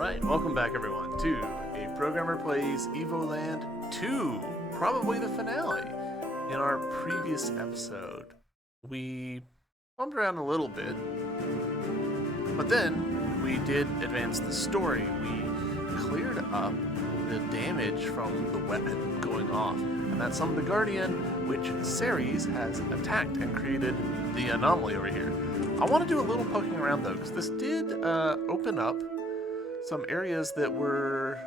Alright, welcome back everyone to A Programmer Plays Evoland 2, probably the finale. In our previous episode, we bumped around a little bit, but then we did advance the story. We cleared up the damage from the weapon going off, and that summoned the Guardian, which Ceres has attacked and created the anomaly over here. I want to do a little poking around though, because this did open up some areas that were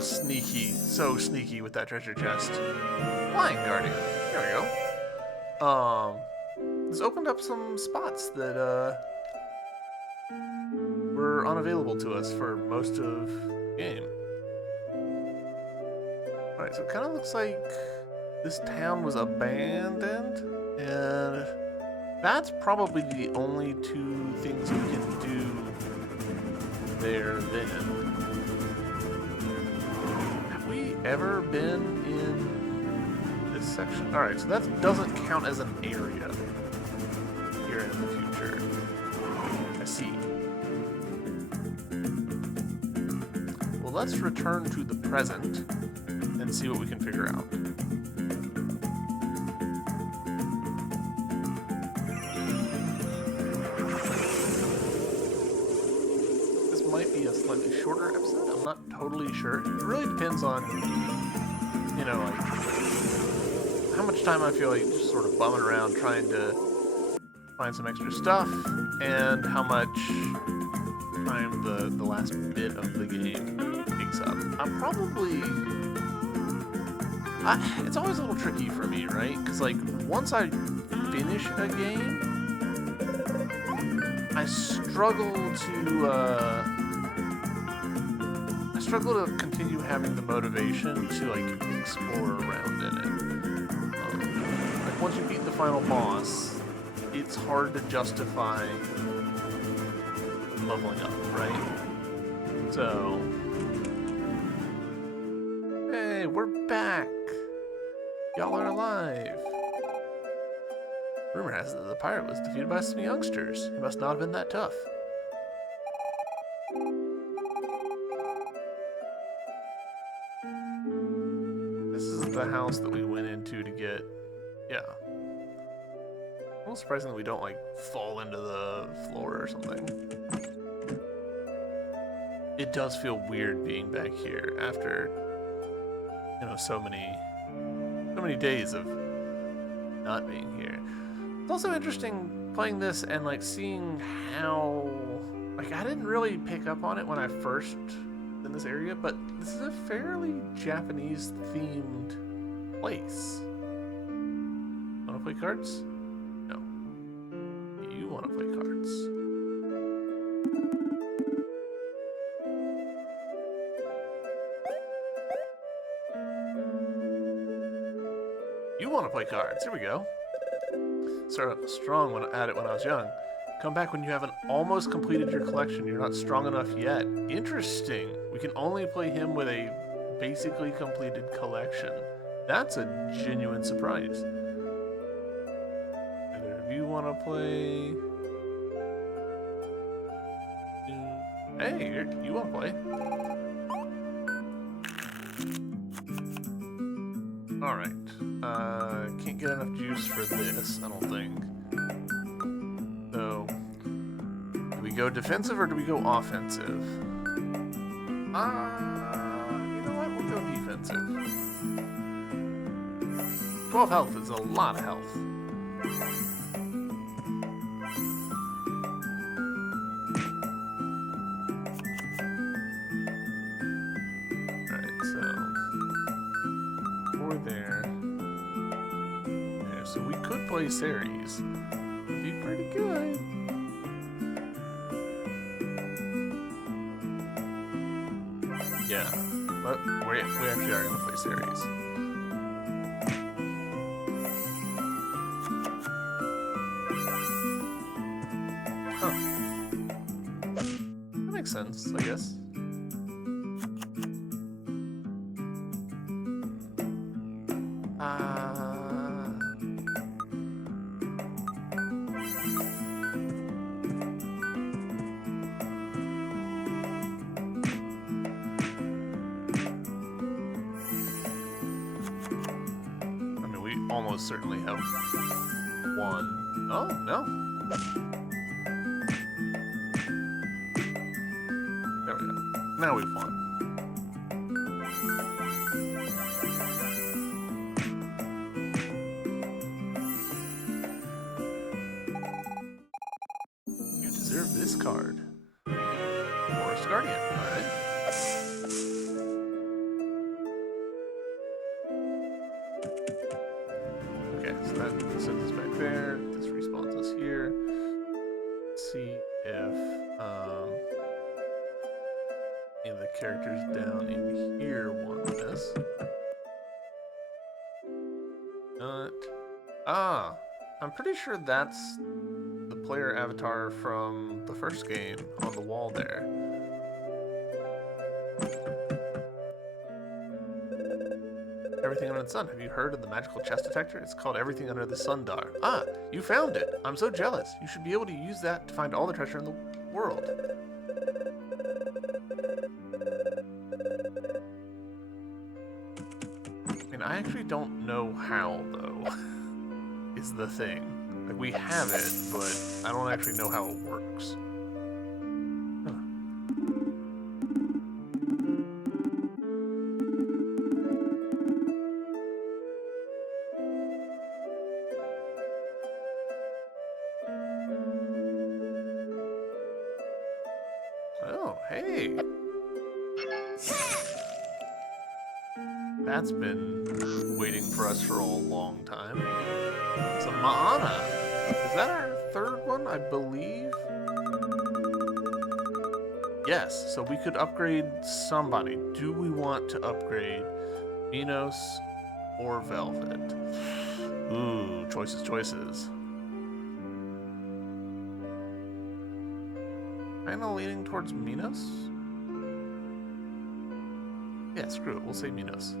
sneaky. So sneaky with that treasure chest. Flying Guardian. There we go. This opened up some spots that were unavailable to us for most of the game. Alright, so it kind of looks like this town was abandoned, and that's probably the only two things we can do there then. Have we ever been in this section? Alright, so that doesn't count as an area here in the future. I see. Well, let's return to the present and see what we can figure out. A slightly shorter episode. I'm not totally sure. It really depends on, you know, like how much time I feel like just sort of bumming around trying to find some extra stuff, and how much time the last bit of the game takes up. It's always a little tricky for me, right? Because like once I finish a game, I struggle to continue having the motivation to like explore around in it. Like once you beat the final boss, it's hard to justify leveling up, right? So, hey, we're back. Y'all are alive. Rumor has it that the pirate was defeated by some youngsters. He must not have been that tough. The house that we went into to get, yeah. A little surprising that we don't like fall into the floor or something. It does feel weird being back here after, you know, so many days of not being here. It's also interesting playing this and like seeing how, like, I didn't really pick up on it when I first in this area, but this is a fairly Japanese themed place. Wanna play cards? No. You wanna play cards. You wanna play cards. Here we go. Started strong at it when I was young. Come back when you haven't almost completed your collection. You're not strong enough yet. Interesting. We can only play him with a basically completed collection. That's a genuine surprise. Either of you want to play? Hey, you want to play? Alright. Can't get enough juice for this, I don't think. So, do we go defensive or do we go offensive? You know what? We'll go defensive. 12 health is a lot of health. Alright, so we're there. So we could play Ceres. It'd be pretty good. Yeah, but we actually are going to play Ceres. Huh. That makes sense, I guess. almost certainly have won. Oh, no. There we go. Now we've won. You deserve this card. Forest Guardian, alright. Okay, so that sends us back there. This respawns us here. Let's see if any of the characters down in here want this. Not. Ah, I'm pretty sure that's the player avatar from the first game on the wall there. Everything Under the Sun. Have you heard of the magical chest detector? It's called Everything Under the Sun Dar. Ah, you found it. I'm so jealous. You should be able to use that to find all the treasure in the world. I mean, I actually don't know how, though, is the thing. Like, we have it, but I don't actually know how it works. Oh, hey. That's been waiting for us for a long time. It's a Maana. Is that our third one, I believe? Yes, so we could upgrade somebody. Do we want to upgrade Minos or Velvet? Ooh, choices, choices. Kinda leaning towards Minos? Yeah, screw it, we'll say Minos.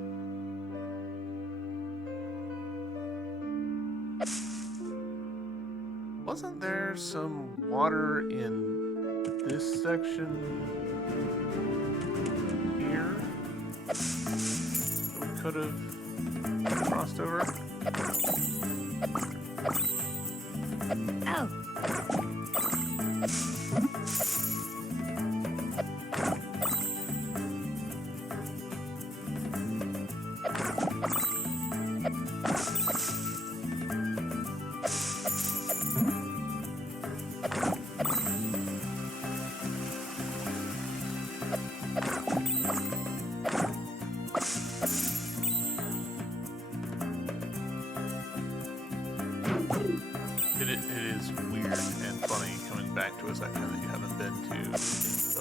Wasn't there some water in this section here that we could have crossed over? Oh. It is weird and funny coming back to a section that you haven't been to in so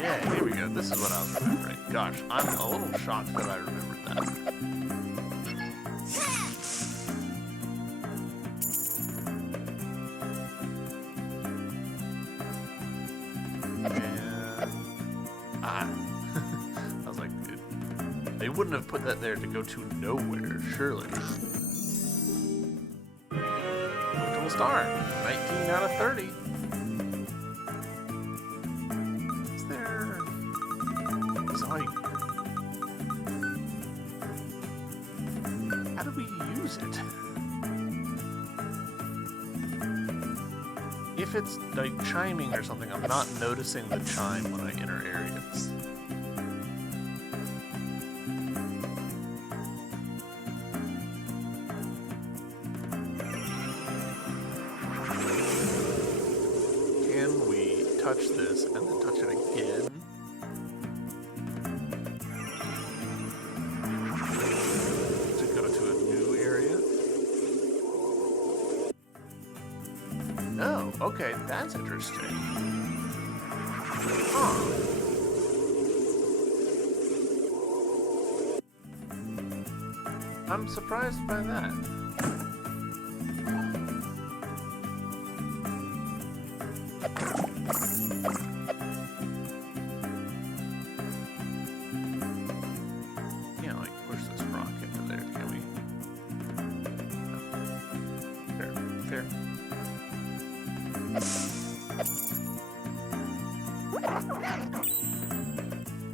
yeah, here we go. This is what I was remembering. Gosh, I'm a little shocked that I remembered that. I was like, dude, they wouldn't have put that there to go to nowhere, surely. Virtual star, 19 out of 30. Is there... like... how do we use it? if it's like chiming or something, I'm not noticing the chime when I enter areas. Can we touch this and then touch it again? To go to a new area? Oh, okay, that's interesting. Huh. I'm surprised by that. Can't like push this rock into there, can we? Fair.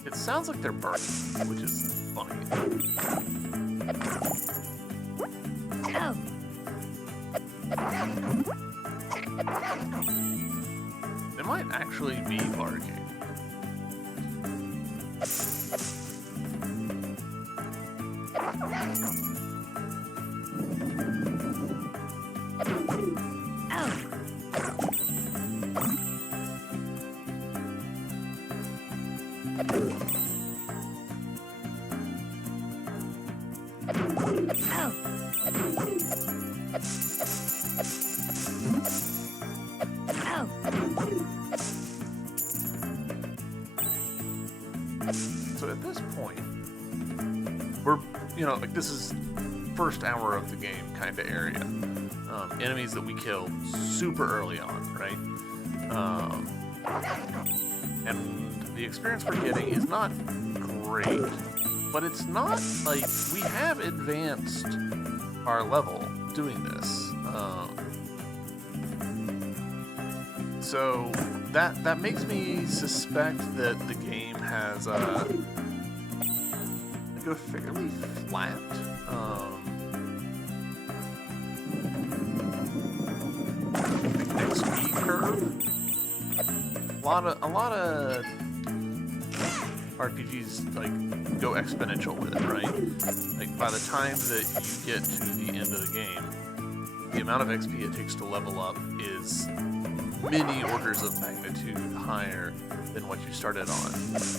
It sounds like they're barking, which is funny. Oh. They might actually be barking. So at this point, we're, like this is first hour of the game kind of area. Enemies that we kill super early on, right? And the experience we're getting is not great, but it's not like we have advanced our level doing this. So that makes me suspect that the game has like a fairly flat XP curve. A lot of RPGs like go exponential with it, right? Like by the time that you get to the end of the game, the amount of XP it takes to level up is many orders of magnitude higher than what you started on.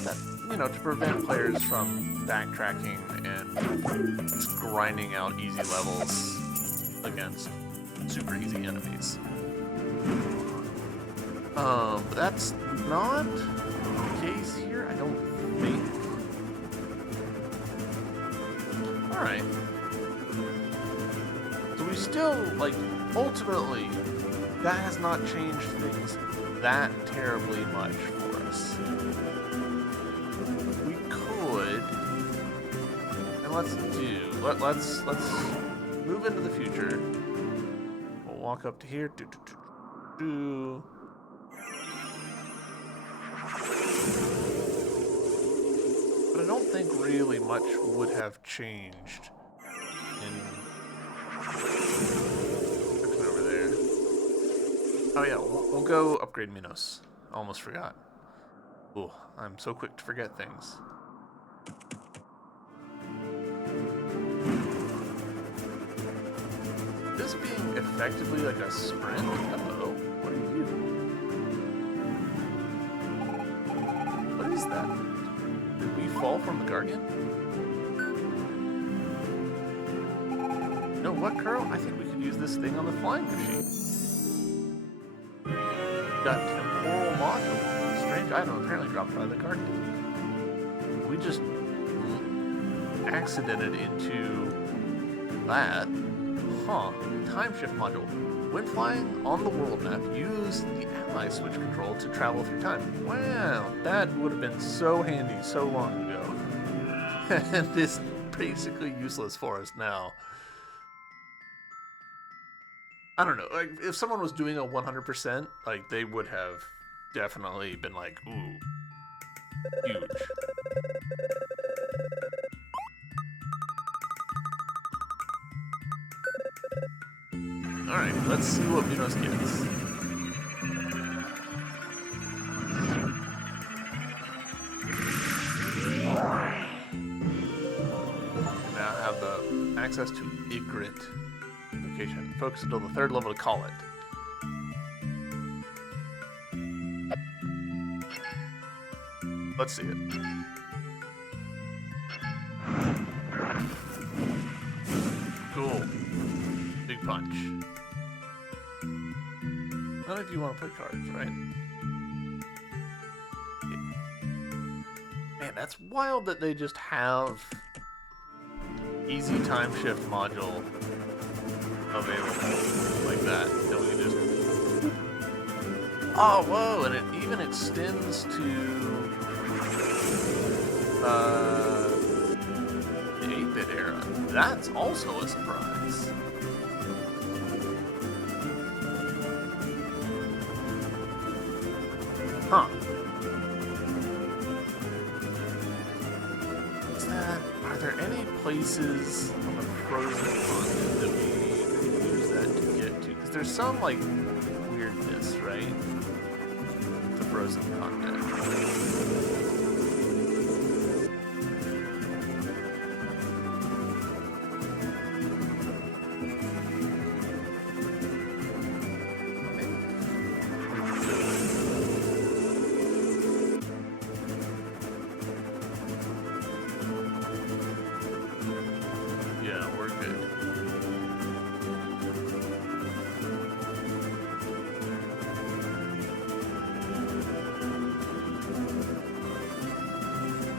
That, to prevent players from backtracking and grinding out easy levels against super easy enemies. But that's not the case here, I don't think. Alright. So we still, ultimately, that has not changed things that terribly much for us. We could, and let's move into the future. We'll walk up to here. But I don't think really much would have changed in over there. Oh yeah, we'll go upgrade Minos. Almost forgot. Ooh, I'm so quick to forget things. This being effectively like a sprint? Uh-oh, what are you? What is that? Did we fall from the Guardian? No, what, Curl? I think we could use this thing on the flying machine. Got temporal module. Strange item apparently dropped by the Guardian. We just accidented into that. Huh. Time shift module. When flying on the world map, use the ally switch control to travel through time. Wow, that would have been so handy so long ago. And is basically useless for us now. I don't know, if someone was doing a 100%, they would have definitely been like, ooh, huge. Alright, let's see what Minos gets. have the access to Igrit location. Focus until the 3rd level to call it. Let's see it. Cool. Big punch. None of you want to play cards, right? Yeah. Man, that's wild that they just have easy time shift module available like that. That we can just... Oh, whoa! And it even extends to the 8-bit era. That's also a surprise. Huh. Is that... Are there any places on the frozen continent that we could use that to get to? Because there's some, like, weirdness, right? The frozen continent.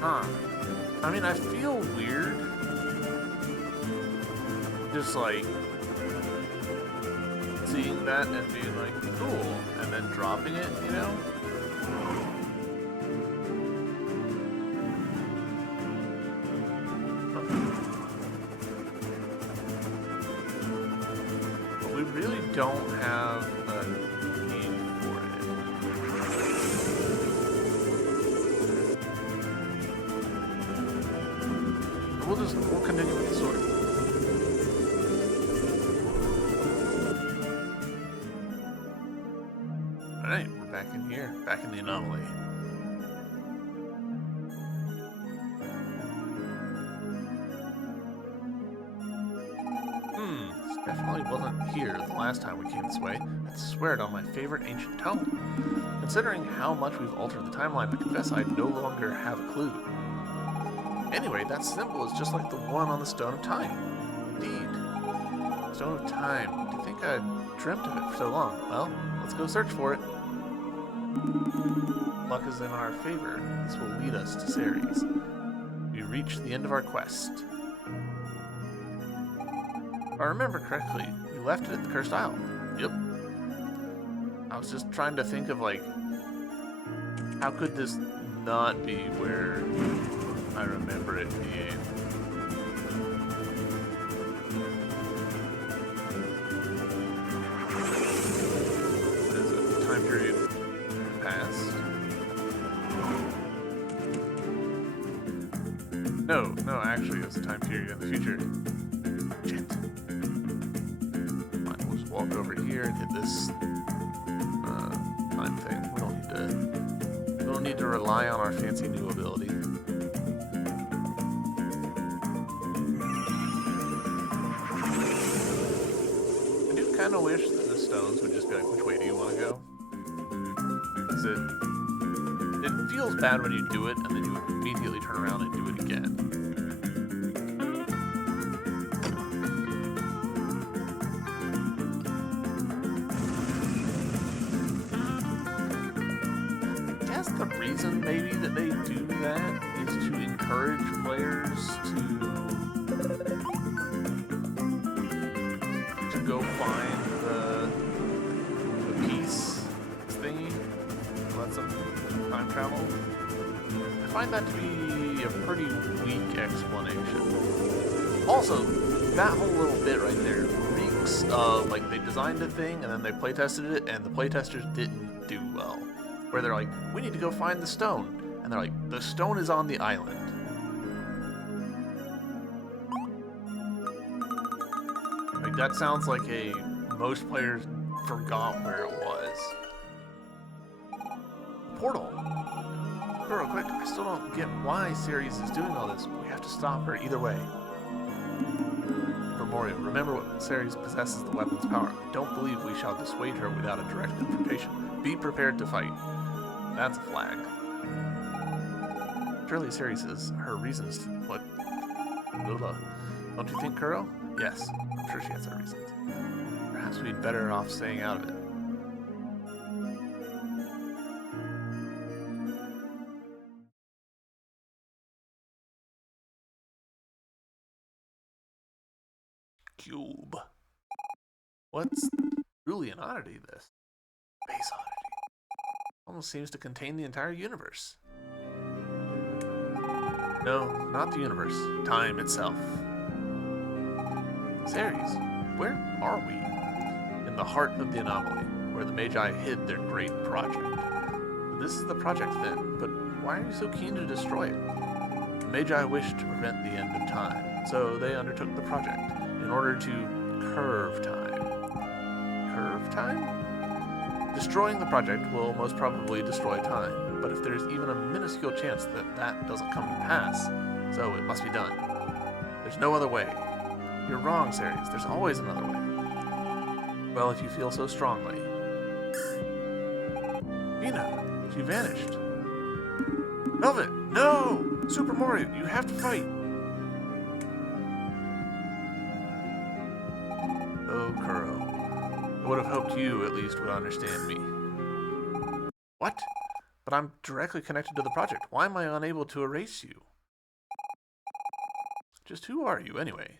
Huh. I mean, I feel weird just like seeing that and being like, cool, and then dropping it, you know? But we really don't have a need for it. We'll continue with the sword. Alright, we're back in here. Back in the anomaly. This definitely wasn't here the last time we came this way. I'd swear it on my favorite ancient tome. Considering how much we've altered the timeline, I confess I no longer have a clue. Anyway, that symbol is just like the one on the Stone of Time. Indeed. Stone of Time. To think I'd dreamt of it for so long. Well, let's go search for it. Luck is in our favor. This will lead us to Ceres. We reach the end of our quest. If I remember correctly, we left it at the Cursed Isle. Yep. I was just trying to think of, like, how could this not be where I remember it being? What is it? Time period past? No, actually, it's a time period in the future. Shit. Fine, we'll just walk over here and hit this time thing. We don't need to rely on our fancy new ability. I do kind of wish that the stones would just be like, which way do you want to go? Because it feels bad when you do it and then you immediately turn around and do it again. I guess the reason maybe that they do that is to encourage players to go find the piece thingy. Let some time travel. I find that to be a pretty weak explanation. Also, that whole little bit right there reeks of, like, they designed a thing and then they playtested it and the playtesters didn't do well. Where they're like, we need to go find the stone. And they're like, the stone is on the island. Like, that sounds like most players forgot where it was. Portal. Real quick, I still don't get why Ceres is doing all this. We have to stop her either way. Mario, remember what Ceres possesses the weapon's power. I don't believe we shall dissuade her without a direct confrontation. Be prepared to fight. That's a flag. Surely Ceres has her reasons to... What? Lola. Don't you think, Kuro? Yes, I'm sure she has her reasons. Perhaps we'd better off staying out of it. Cube. What's truly an oddity, this? Space oddity. Almost seems to contain the entire universe. No, not the universe. Time itself. Ceres, where are we? In the heart of the anomaly, where the Magi hid their great project. This is the project then, but why are you so keen to destroy it? The Magi wished to prevent the end of time, so they undertook the project in order to curve time. Curve time? Destroying the project will most probably destroy time, but if there's even a minuscule chance that that doesn't come to pass, so it must be done. There's no other way. You're wrong, Ceres. There's always another way. Well, if you feel so strongly. Nina, she vanished. Velvet, no! Super Mario, you have to fight! Oh, Kuro. I would have hoped you, at least, would understand me. What? But I'm directly connected to the project. Why am I unable to erase you? Just who are you, anyway?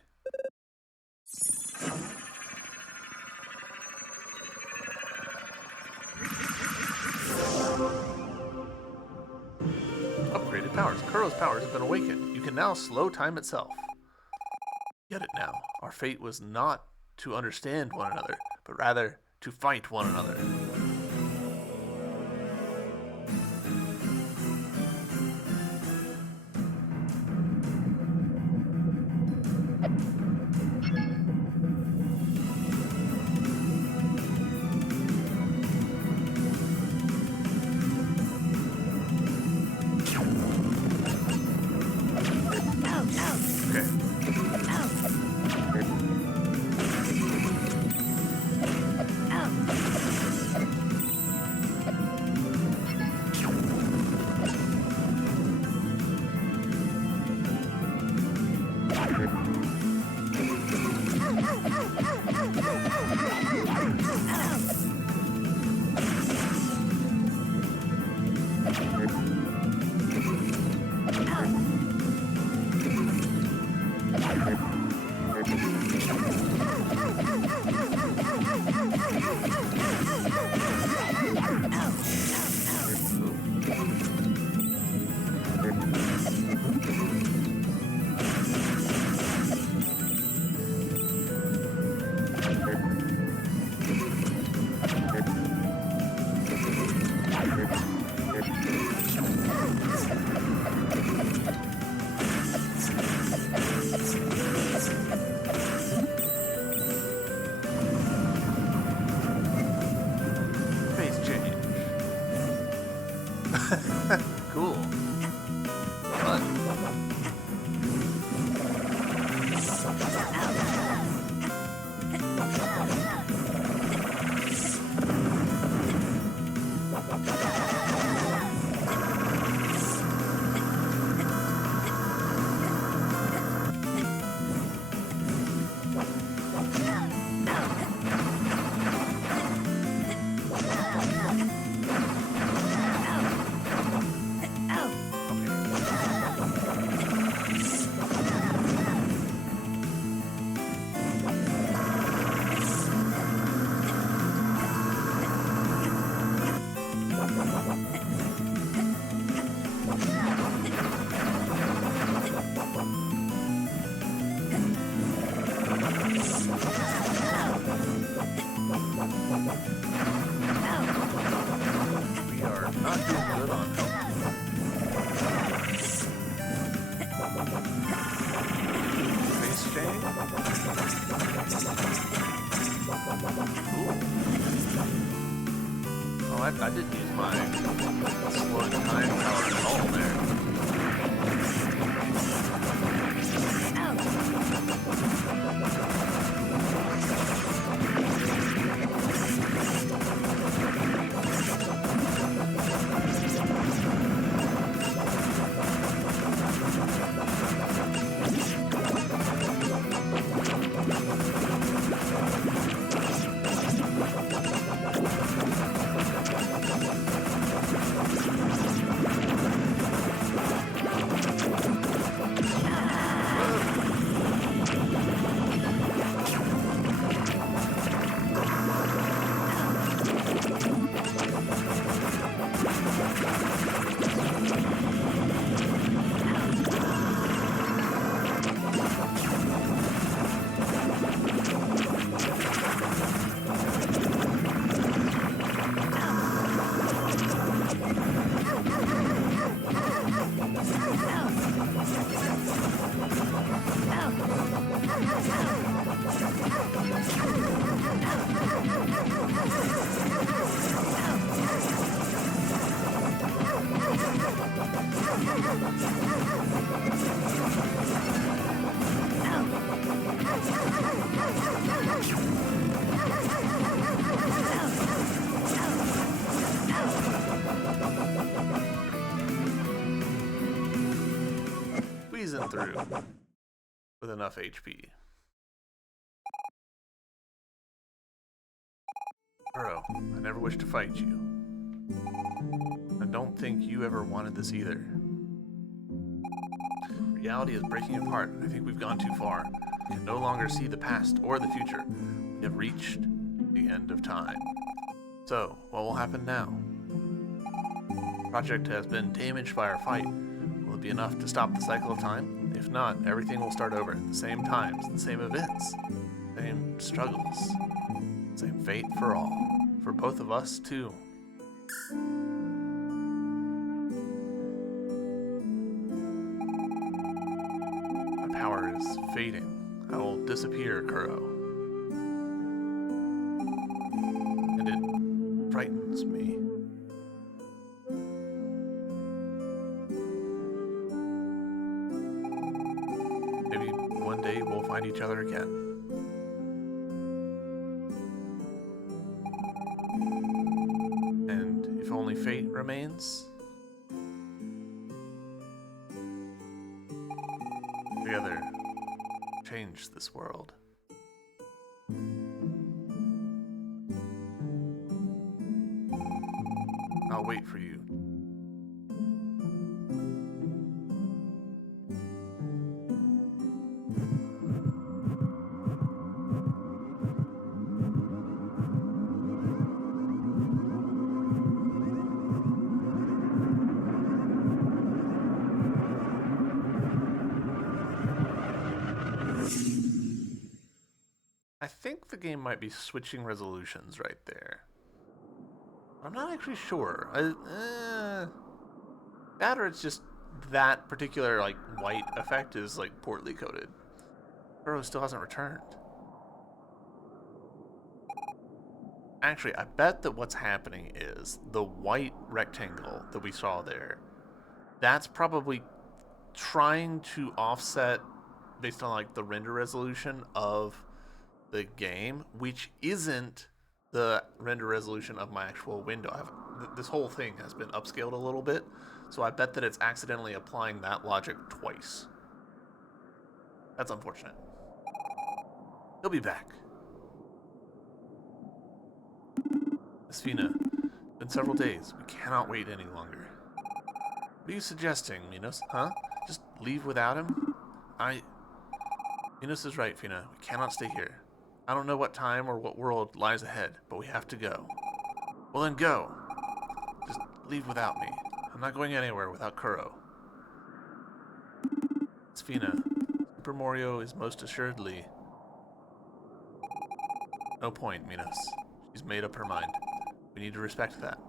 Upgraded powers. Kuro's powers have been awakened. You can now slow time itself. Get it now. Our fate was not to understand one another, but rather to fight one another. Cool. Fun. I didn't use my slowing time power at all there. through with enough HP. Kuro, I never wished to fight you. I don't think you ever wanted this either. Reality is breaking apart, and I think we've gone too far. We can no longer see the past or the future. We have reached the end of time. So, what will happen now? The project has been damaged by our fight. Will it be enough to stop the cycle of time? If not, everything will start over at the same times, the same events, same struggles, same fate for all. For both of us, too. My power is fading. I will disappear, Kuro. And it frightens me. Maybe one day we'll find each other again. And if only fate remains, together, change this world. I'll wait for you. I think the game might be switching resolutions right there. I'm not actually sure. That or it's just that particular like white effect is like poorly coded. Kuro still hasn't returned. Actually, I bet that what's happening is the white rectangle that we saw there, that's probably trying to offset based on like the render resolution of the game, which isn't the render resolution of my actual window. This whole thing has been upscaled a little bit, so I bet that it's accidentally applying that logic twice. That's unfortunate. He'll be back. Miss Fina, it's been several days. We cannot wait any longer. What are you suggesting, Minos? Huh? Just leave without him? Minos is right, Fina. We cannot stay here. I don't know what time or what world lies ahead, but we have to go. Well then go. Just leave without me. I'm not going anywhere without Kuro. It's Fina. Super Mario is most assuredly... No point, Minos. She's made up her mind. We need to respect that.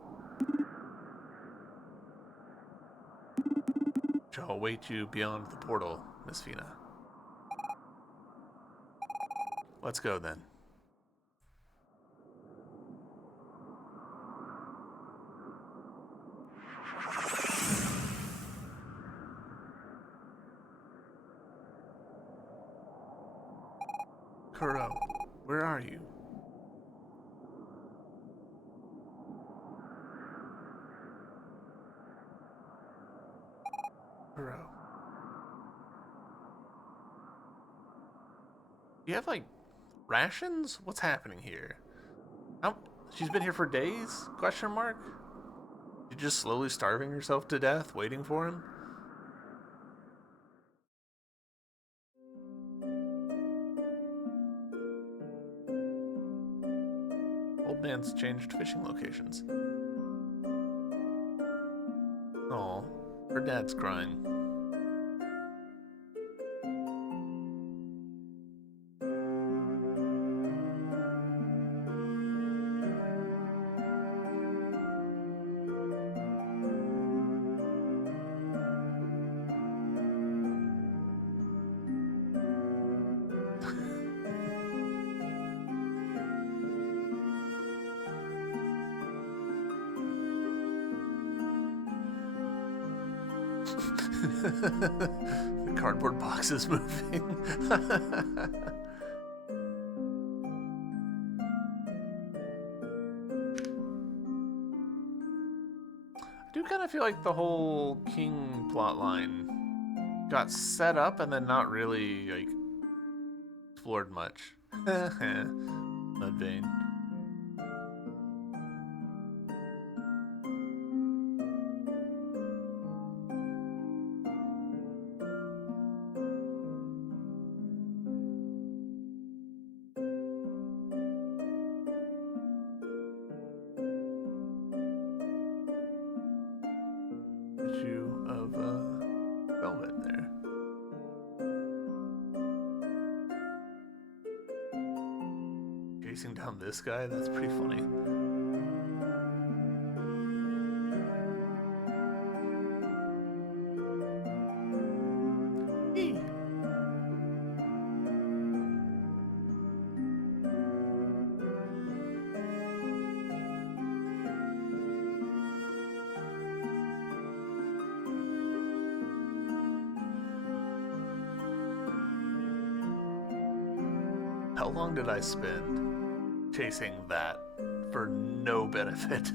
Shall await you beyond the portal, Miss Fina. Let's go then. Kuro, where are you? Kuro. You have like rations? What's happening here? She's been here for days? Question mark? You're just slowly starving yourself to death, waiting for him? Old man's changed fishing locations. Oh, her dad's crying. The cardboard box is moving. I do kind of feel like the whole king plotline got set up and then not really like explored much. Mudvayne. Statue of Velvet there. Chasing down this guy? That's pretty funny. Eee. How long did I spend chasing that for no benefit?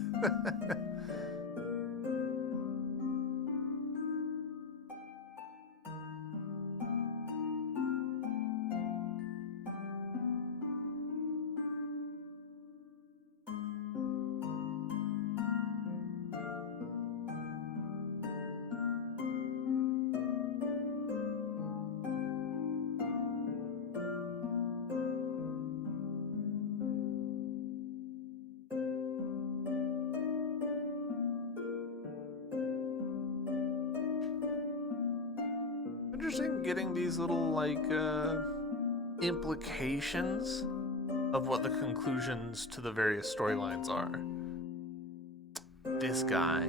Interesting getting these little like implications of what the conclusions to the various storylines are. This guy.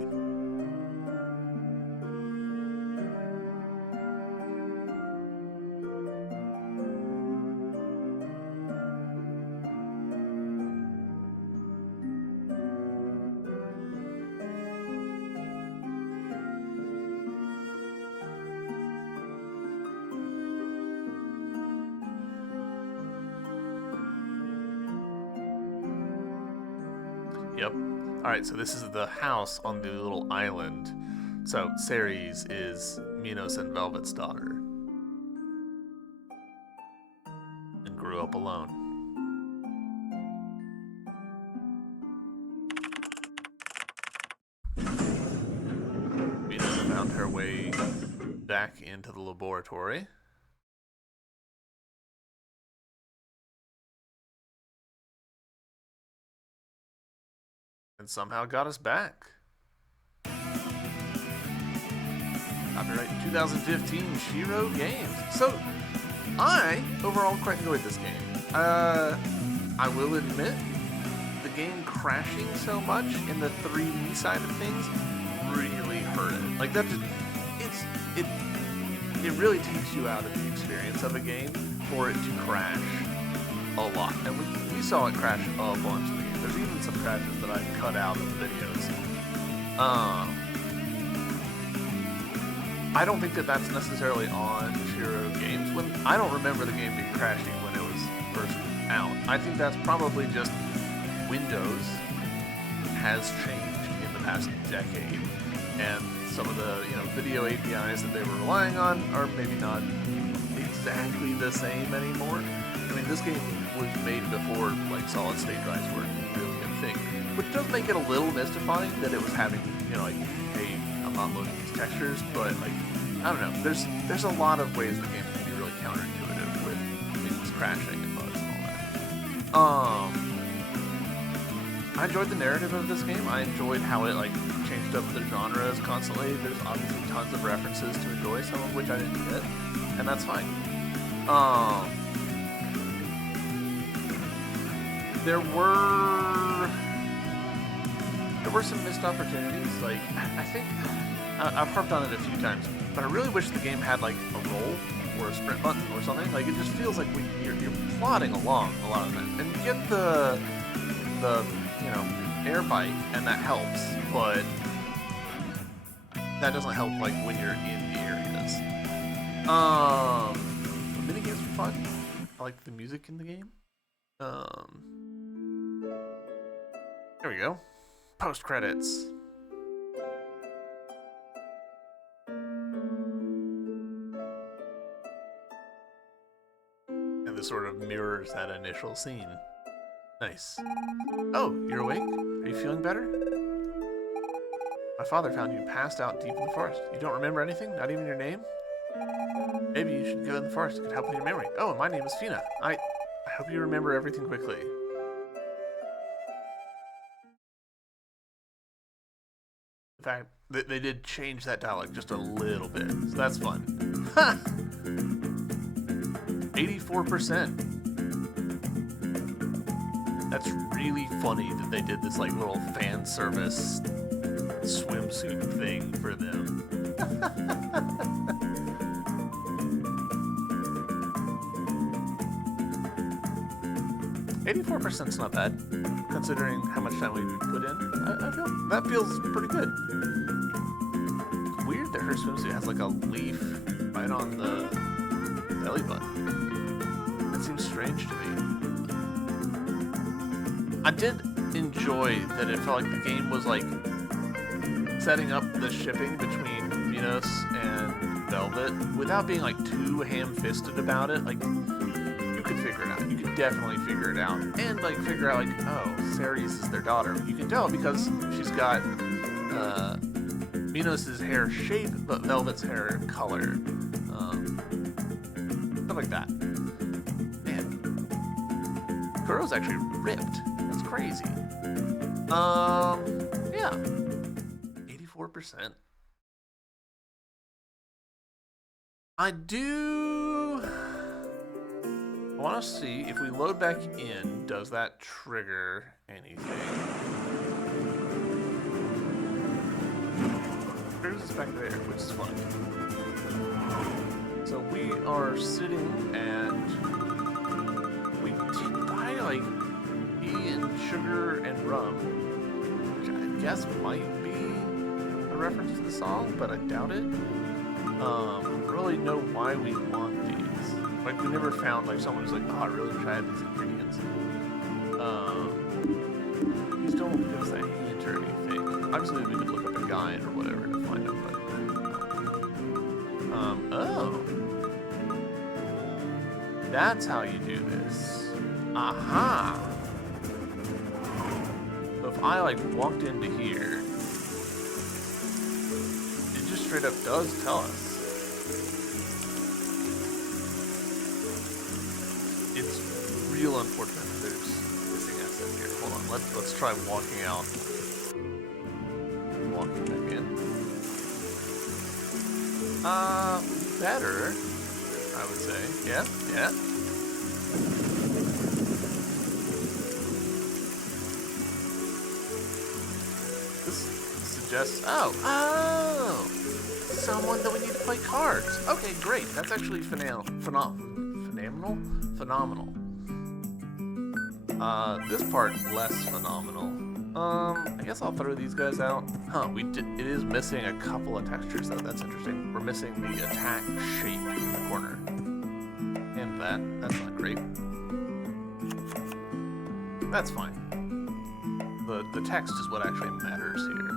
Yep. Alright, so this is the house on the little island. So, Ceres is Minos and Velvet's daughter. And grew up alone. We then found her way back into the laboratory. And somehow got us back. Copyright 2015 Shiro Games. So, I overall quite enjoyed this game. I will admit, the game crashing so much in the 3D side of things really hurt it. Like that just, it really takes you out of the experience of a game for it to crash a lot. And we saw it crash a bunch of the game. There's even some crashes that I cut out of the videos. I don't think that that's necessarily on Shiro Games. I don't remember the game being crashing when it was first out. I think that's probably just Windows has changed in the past decade, and some of the video APIs that they were relying on are maybe not exactly the same anymore. I mean, this game was made before like solid state drives were really a thing, which does make it a little mystifying that it was having like, hey, I'm not loading these textures, but like I don't know. There's a lot of ways the game can be really counterintuitive with things crashing and bugs and all that. I enjoyed the narrative of this game. I enjoyed how it like changed up the genres constantly. There's obviously tons of references to enjoy, some of which I didn't get, and that's fine. There were some missed opportunities. Like I think I've harped on it a few times, but I really wish the game had like a roll or a sprint button or something. Like it just feels like you're plodding along a lot of the time, and you get the air bike, and that helps, but that doesn't help like when you're in the areas. The mini games were fun. I like the music in the game. There we go. Post credits. of mirrors that initial scene. Nice. Oh, you're awake? Are you feeling better? My father found you passed out deep in the forest. You don't remember anything? Not even your name? Maybe you should go in the forest. It could help with your memory. Oh, my name is Fina. I hope you remember everything quickly. In fact, they did change that dialogue just a little bit, so that's fun. Ha! 84%. That's really funny that they did this like little fan service swimsuit thing for them. 84%'s not bad, considering how much time we put in. I feel that feels pretty good. It's weird that her swimsuit has like a leaf right on the belly button. That seems strange to me. I did enjoy that it felt like the game was like setting up the shipping between Minos and Velvet without being like too ham-fisted about it. Like, you could figure it out. You could definitely figure it out. And like figure out like, oh, Ceres is their daughter. You can tell because she's got Minos' hair shape, but Velvet's hair color. Stuff like that. Man. Kuro's actually ripped. That's crazy. Yeah. 84%. I want to see if we load back in, does that trigger anything? Triggers us back there, which is fun. So we are sitting and we did buy like tea and sugar and rum, which I guess might be a reference to the song, but I doubt it. Really know why we want these. Like, we never found like someone who's like, oh, I really wish I had these ingredients. These don't give us a hint or anything. Obviously, we could look up a guide or whatever to find them, but oh, that's how you do this. Aha. So if I like walked into here, it just straight up does tell us. It's real unfortunate that there's missing assets here. Hold on, let's try walking out. Walking back in. Better, I would say. Yeah. This suggests, oh, someone that we need to play cards. Okay, great. That's actually phenomenal. This part less phenomenal. I guess I'll throw these guys out. Huh, it is missing a couple of textures though. That's interesting. We're missing the attack shape in the corner. And that's not great. That's fine. The text is what actually matters here.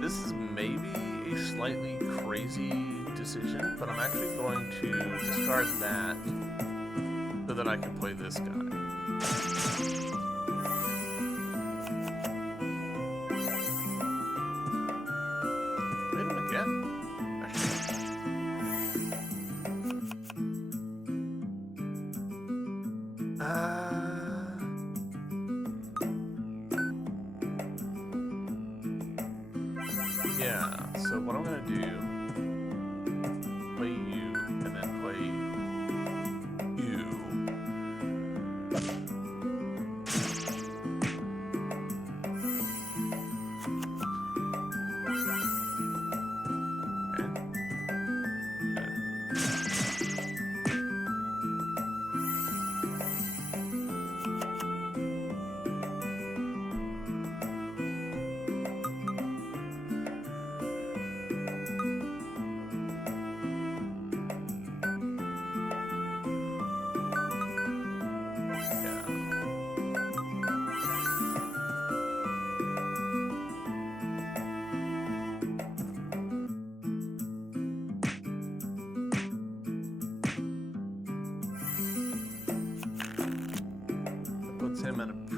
This is maybe a slightly crazy decision, but I'm actually going to discard that so that I can play this guy. Play him again? Yeah, so what I'm gonna do, play you, and then play you.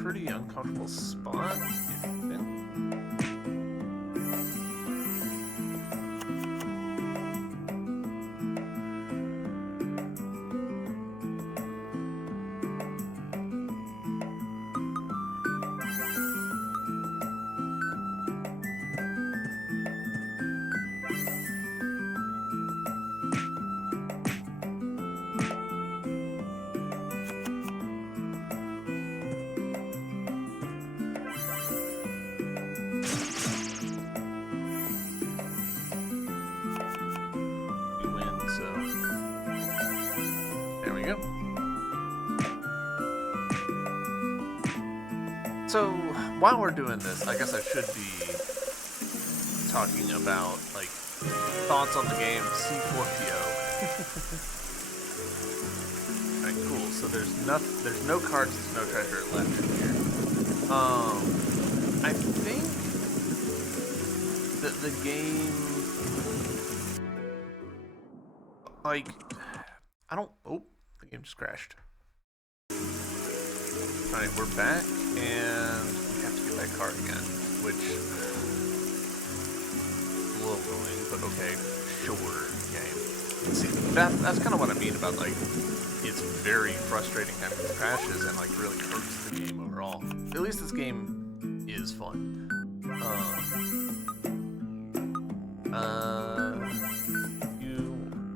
pretty uncomfortable spot. So, while we're doing this, I guess I should be talking about, like, thoughts on the game C4PO. Alright, cool. So there's no cards, there's no treasure left in here. I think that the game, like, oh, the game just crashed. Alright, we're back, and we have to get that card again, which is a little annoying, but okay, sure, game. See, that's kind of what I mean about, like, it's very frustrating having these crashes and, like, really hurts the game overall. At least this game is fun.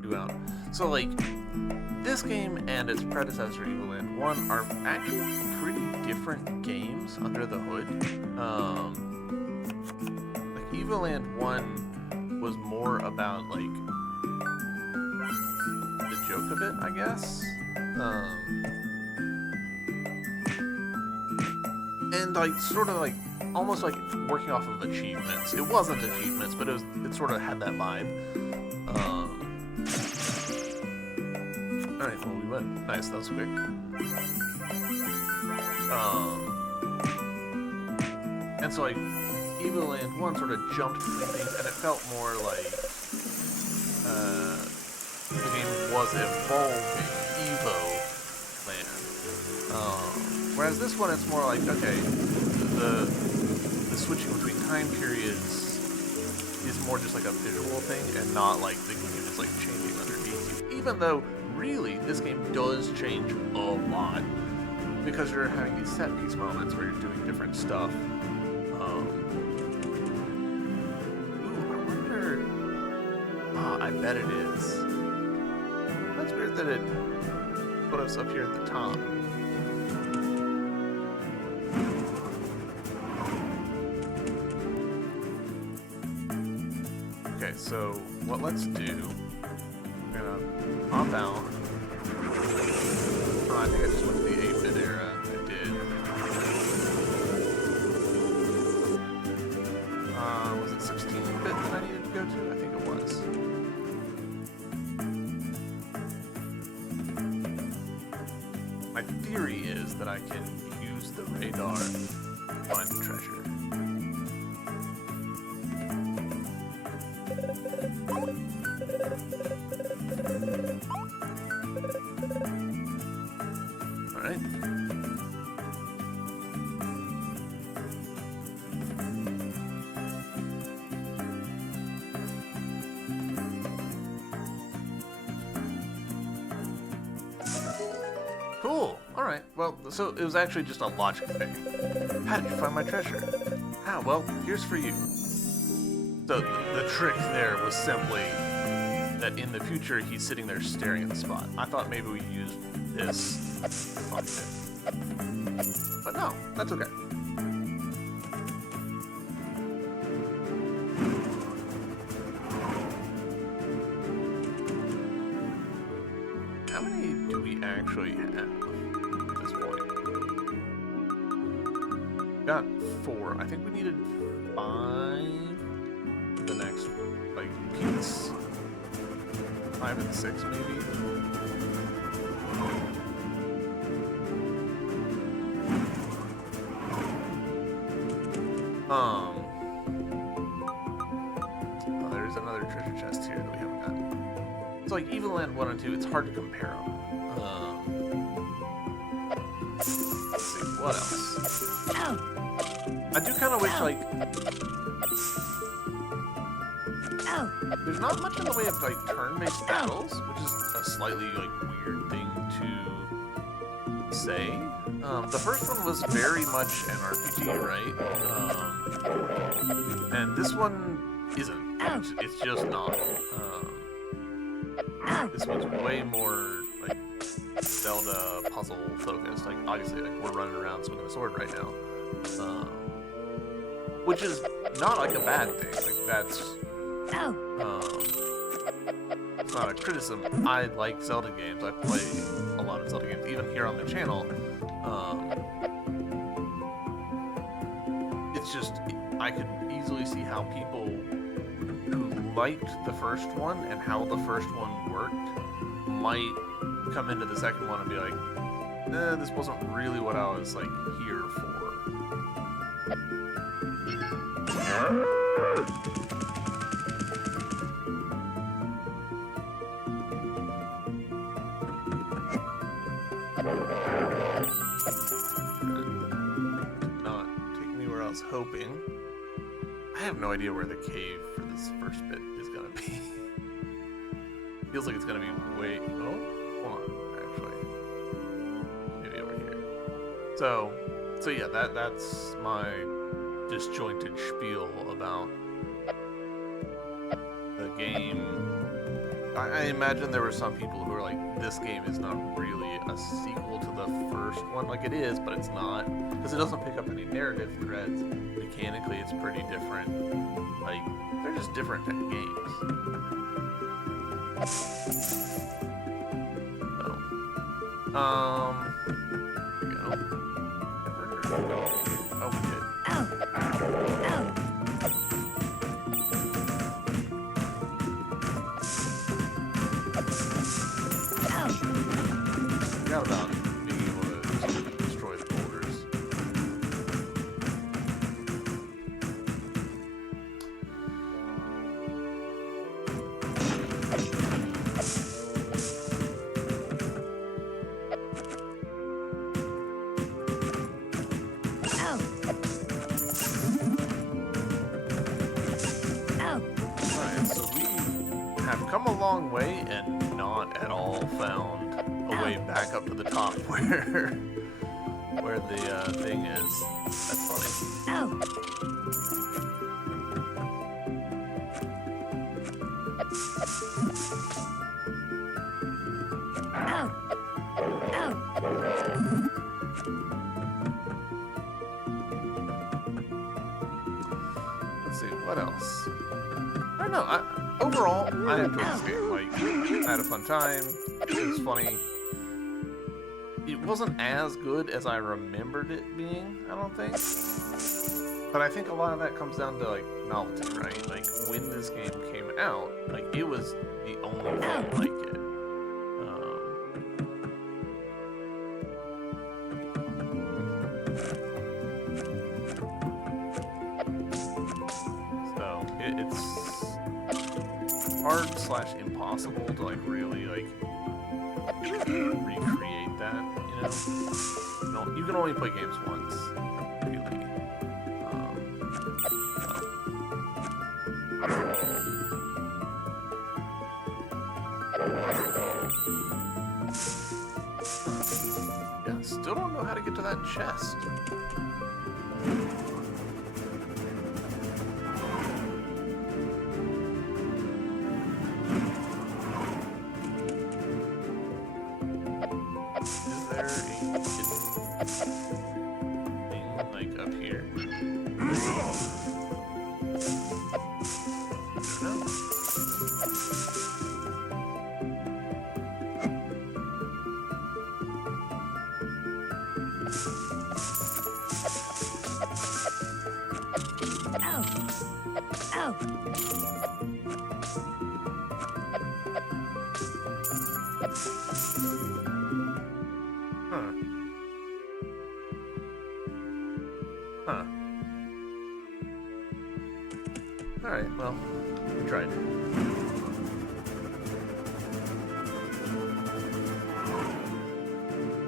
You out. So, like, this game and its predecessor, Evoland 1, are actually pretty different games under the hood. Like, Evoland 1 was more about, like, the joke of it, I guess. And, like, sort of, like, almost like working off of achievements. It wasn't achievements, but it sort of had that vibe. Alright, well, we went. Nice, that was quick. And so, like, Evoland 1 sort of jumped between things, and it felt more like, the game was evolving Evoland. Whereas this one, it's more like, okay, the switching between time periods is more just like a visual thing, and not like the game is, like, changing underneath you. Even though, really, this game does change a lot, because you're having these set piece moments where you're doing different stuff. Ooh, I wonder. I bet it is. That's weird that it put us up here at the top. Okay, so what let's do. We're gonna pop out. I think I just went to the 8-bit era. I did. Was it 16-bit that I needed to go to? I think it was. My theory is that I can use the radar to find the treasure. Alright. Cool. Alright. Well, so it was actually just a logic thing. How did you find my treasure? Ah, well, here's for you. So the trick there was simply that in the future he's sitting there staring at the spot. I thought maybe we'd use this to find it. But no, that's okay. How many do we actually have at this point? Got 4. I think we needed 5. The next, like, piece. 5 and 6, maybe. Oh, there's another treasure chest here that we haven't gotten. It's like Evoland 1 and 2, it's hard to compare them. Let's see, what else? Oh. I do kind of wish, like, Oh. there's not much in the way of, like, turn-based battles, which is a slightly, like, weird thing to say. The first one was very much an RPG, right? And this one isn't. It's just not. This one's way more, like, Zelda puzzle focused. Like, obviously, like, we're running around swinging a sword right now. Which is not, like, a bad thing. Like, that's... it's not a criticism. I like Zelda games. I play a lot of Zelda games, even here on the channel. It's just, I could easily see how people who liked the first one and how the first one worked might come into the second one and be like, this wasn't really what I was, like, here for. Not take me where I was hoping. I have no idea where the cave for this first bit is gonna be. Feels like it's gonna be way... Oh, hold on, actually. Maybe over here. So yeah, that's my disjointed spiel about the game. I imagine there were some people who are like, this game is not really a sequel to the first one. Like, it is, but it's not. Because it doesn't pick up any narrative threads. Mechanically, it's pretty different. Like, they're just different games. So, here we go. Oh, we did. Forgot about being able to destroy the boulders. Alright, so we have come a long way and not at all found a way back up to the top where the thing is. That's funny. Let's see, what else? I don't know. Overall, I enjoyed this game. Like, I had a fun time. It was funny. It wasn't as good as I remembered it being, I don't think. But I think a lot of that comes down to, like, novelty, right? Like, when this game came out, like, it was the only thing like it. So, it's hard/impossible to, like, really, like, recreate that, you know? No, you can only play games once, really. Yeah, still don't know how to get to that chest. Alright, well, we tried.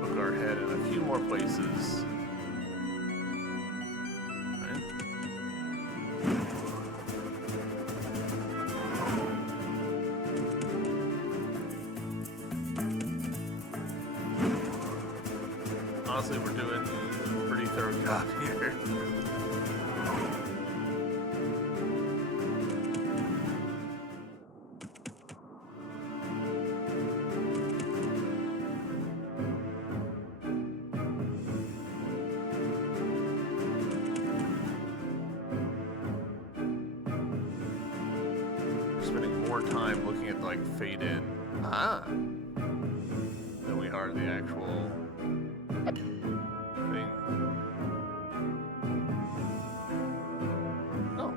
Poke our head in a few more places. Right. Honestly, we're doing a pretty thorough job here. We're spending more time looking at like fade in than we are the actual thing. Oh,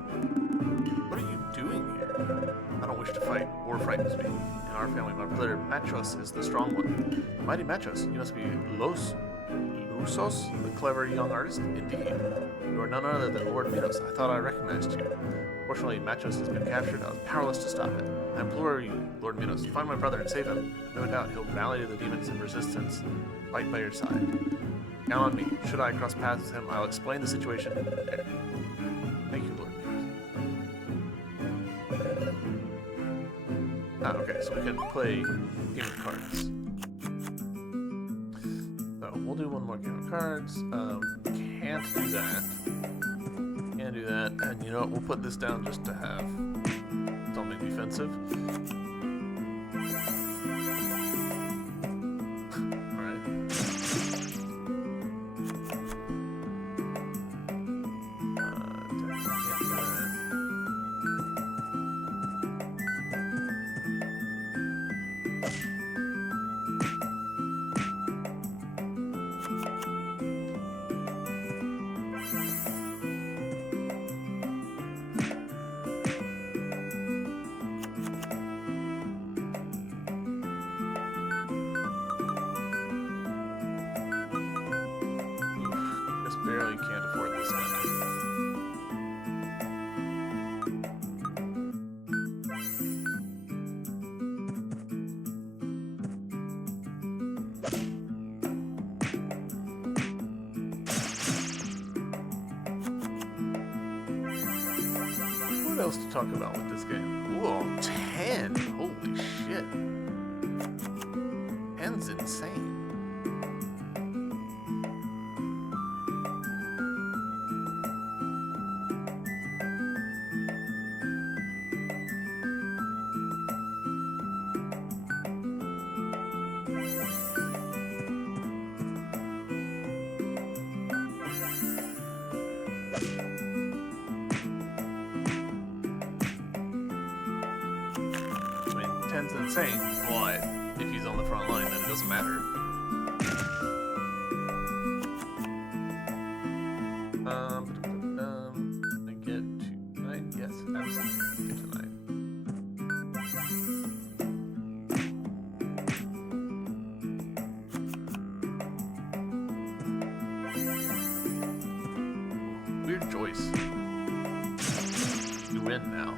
what are you doing here? I don't wish to fight. War frightens me. In our family, my brother Machos is the strong one. Mighty Machos, you must be Lusos, the clever young artist? Indeed. You are none other than Lord Minos. I thought I recognized you. Fortunately, Machos has been captured. I was powerless to stop it. I implore you, Lord Minos, find my brother and save him. No doubt he'll rally the demons in resistance. Fight by your side. Count on me. Should I cross paths with him, I'll explain the situation there. Thank you, Lord Minos. Ah, okay, so we can play game of cards. So we'll do one more game of cards. Can't do that. Can't do that. And you know what? We'll put this down just to have something defensive. Alright. Can't do that. Just barely can't afford this guy. What else to talk about with this game? Ooh, 10! Holy shit. 10's insane. I mean, 10's insane, but if he's on the front line, then it doesn't matter. I get to 9? Yes, absolutely get to 9. Weird choice. You win now.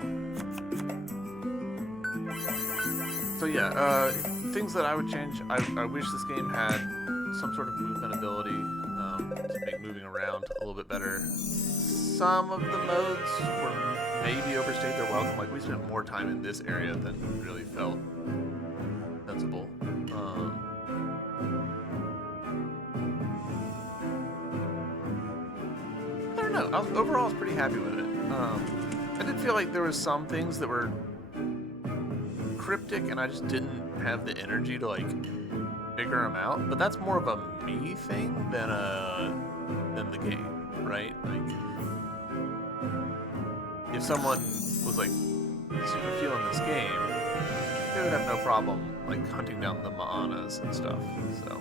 So yeah, things that I would change. I wish this game had some sort of movement ability to make moving around a little bit better. Some of the modes were maybe overstayed their welcome. Like we spent more time in this area than really felt sensible. I don't know. Overall, I was pretty happy with it. I did feel like there was some things that were cryptic, and I just didn't have the energy to like figure them out. But that's more of a me thing than the game, right? Like, if someone was like super feeling this game, they would have no problem like hunting down the Ma'anas and stuff. So,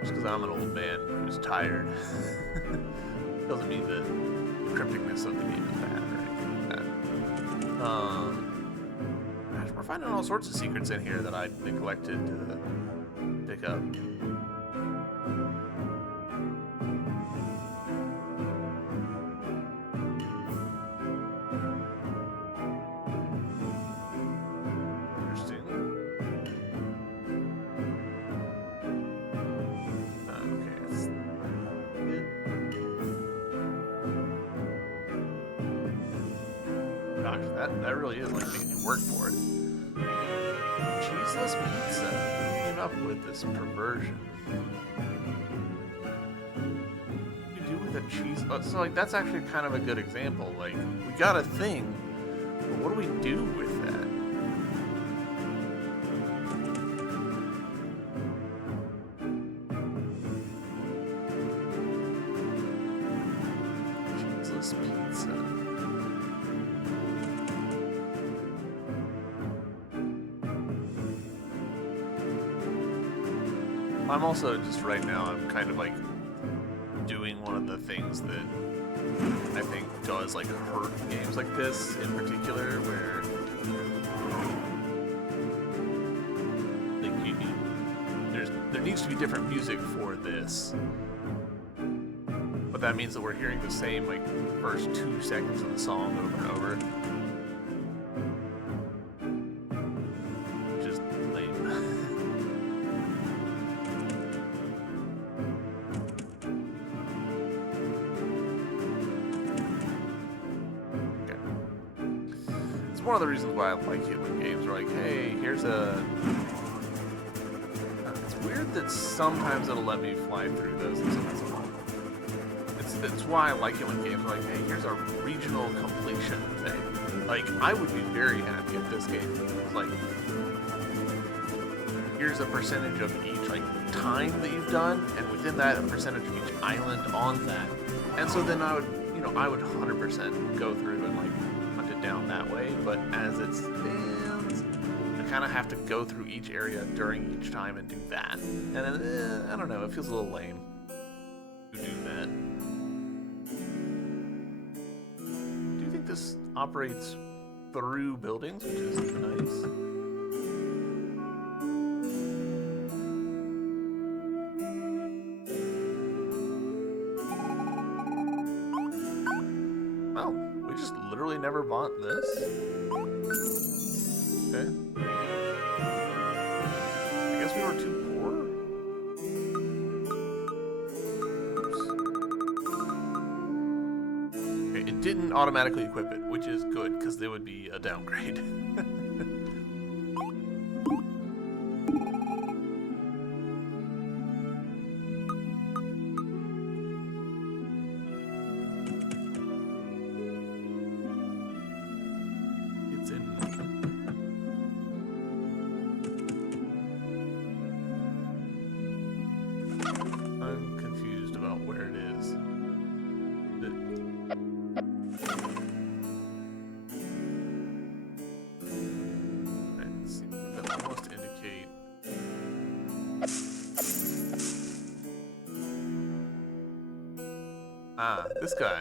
just because I'm an old man who's tired doesn't mean that the crypticness of the game is bad or anything like that. Gosh, we're finding all sorts of secrets in here that I neglected to pick up. Interesting. gosh, that really is like making you work for it. Cheeseless pizza. Who came up with this perversion? What do you do with a cheese? Oh, so like that's actually kind of a good example. Like we got a thing, but what do we do with that? Cheeseless pizza. I'm also just right now, I'm kind of like doing one of the things that I think does like hurt games like this in particular, where like there needs to be different music for this, but that means that we're hearing the same like first 2 seconds of the song over and over, which is lame. One of the reasons why I like it when games are like, hey, here's a... It's weird that sometimes it'll let me fly through those and sometimes it won't. It's why I like it when games are like, hey, here's our regional completion thing. Like, I would be very happy if this game was like, here's a percentage of each like time that you've done, and within that, a percentage of each island on that. And so then I would 100% go through and like down that way, but as it stands, I kind of have to go through each area during each time and do that. And I don't know, it feels a little lame to do that. Do you think this operates through buildings, which is nice? Literally never bought this. Okay. I guess we were too poor. Oops. Okay, it didn't automatically equip it, which is good, because there would be a downgrade. This guy.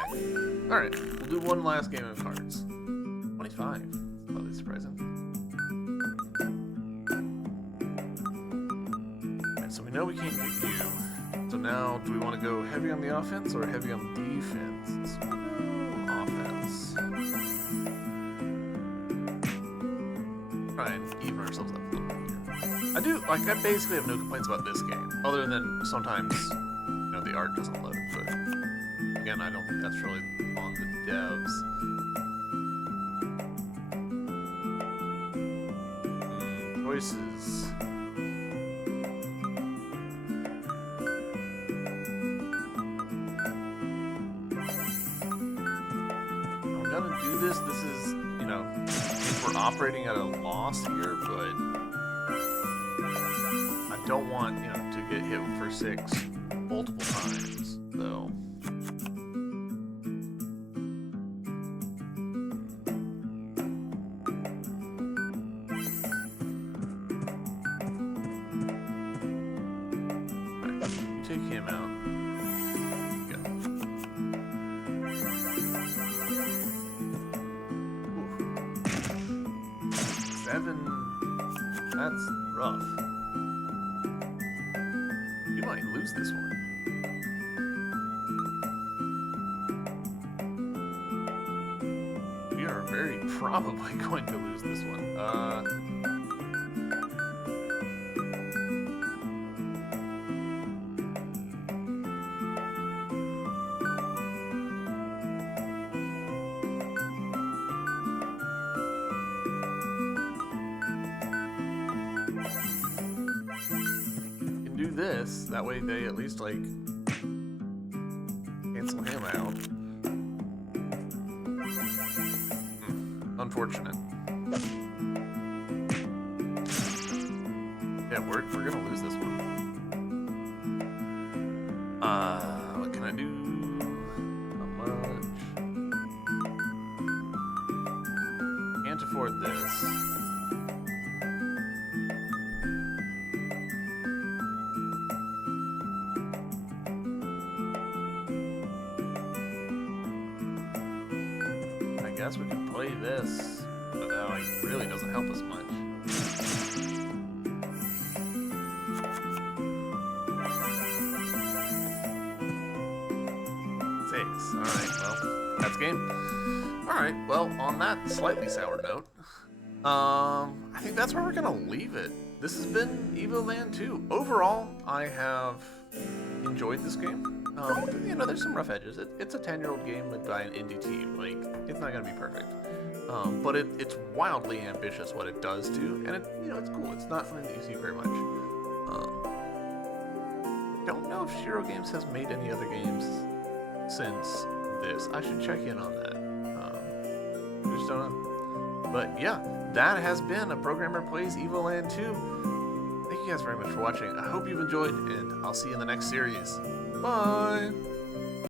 Alright, we'll do one last game of cards. 25. Slightly surprising. Alright, so we know we can't get you. So now, do we want to go heavy on the offense or heavy on the defense? Offense. Try and even ourselves up a little bit here. I basically have no complaints about this game, other than sometimes, the art doesn't load, but again, I don't think that's really on the devs. Choices. I'm gonna do this. This is, we're operating at a loss here, but I don't want, to get hit for 6 multiple times, so. Take him out. Go. Ooh. 7. That's rough. You might lose this one. We are very probably going to lose this one. this. That way they at least, like, cancel him out. Unfortunate. Yeah, we're gonna lose this one. What can I do? Not much. Can't afford this. I guess we can play this, but that like really doesn't help us much. Alright, well, that's game. Alright, well, on that slightly sour note, I think that's where we're gonna leave it. This has been Evoland 2. Overall, I have enjoyed this game. You know, there's some rough edges. It's a 10-year-old game made by an indie team. Like, it's not gonna be perfect. But it's wildly ambitious what it does too, and it's cool. It's not something that you see very much. Don't know if Shiro Games has made any other games since this. I should check in on that. Just don't know. But yeah, that has been A Programmer Plays Evoland 2. Thank you guys very much for watching. I hope you've enjoyed, and I'll see you in the next series. Bye!